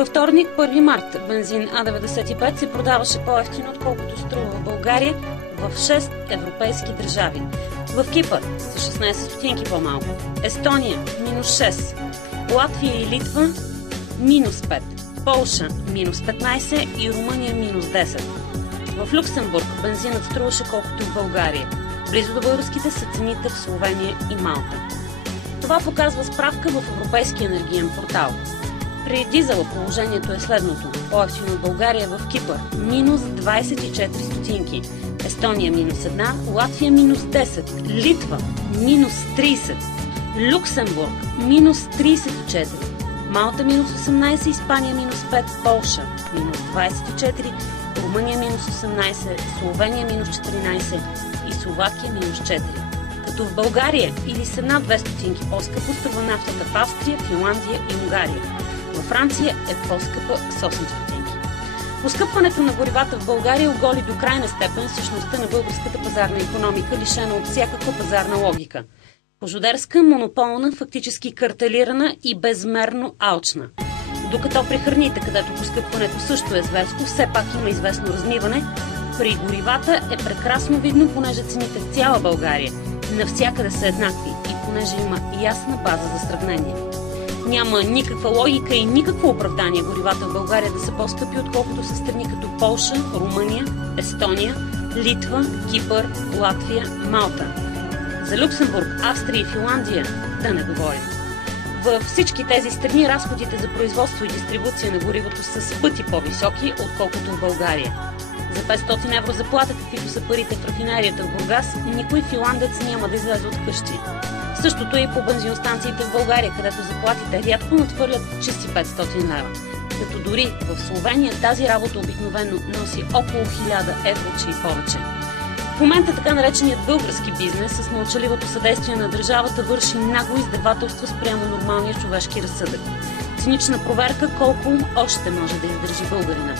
Във вторник, 1 март, бензин А95 се продаваше по-евтино, отколкото струва в България в 6 европейски държави. В Кипър с 16 стотинки по-малко, Естония минус 6, Латвия и Литва минус 5, Полша минус 15 и Румъния минус 10. В Люксембург бензинът струваше колкото в България. Близо до българските са цените в Словения и Малта. Това показва справка в Европейския енергиен портал. При дизела положението е следното. По-евтино в България в Кипър минус 24 стотинки, Естония минус 1, Латвия минус 10, Литва минус 30, Люксембург минус 34, Малта минус 18, Испания минус 5, Полша минус 24, Румъния минус 18, Словения минус 14 и Словакия минус 4. Като в България или с една 2 стотинки по-скъпо струва нафтата в Австрия, Финландия и Унгария. Във Франция е по-скъпа с 8 стотинки. Поскъпването на горивата в България оголи до крайна степен същността на българската пазарна икономика, лишена от всякаква пазарна логика. Пожодерска, монополна, фактически картелирана и безмерно алчна. Докато при храните, където поскъпването също е зверско, все пак има известно размиване, при горивата е прекрасно видно, понеже цените в цяла България навсякъде са еднакви и понеже има ясна база за сравнение. Няма никаква логика и никакво оправдание горивата в България да са по-скъпи, отколкото са страни като Полша, Румъния, Естония, Литва, Кипър, Латвия, Малта. За Люксембург, Австрия и Финландия да не говорим. Във всички тези страни разходите за производство и дистрибуция на горивото са с пъти по-високи, отколкото в България. За 500 евро заплата, каквито са парите в рафинерията в Бургас, никой финландец няма да излезе от къщи. Същото е и по бензиностанциите в България, където заплатите рядко надхвърлят чисти 500 лева. Като дори в Словения тази работа обикновено носи около 1000 евро, че и повече. В момента така нареченият български бизнес с мълчаливото съдействие на държавата върши нагло издевателство спрямо нормалния човешки разсъдък. Цинична проверка колко още може да издържи българина.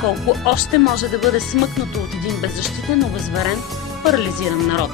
Колко още може да бъде смъкнато от един беззащитен, обезверен, парализиран народ.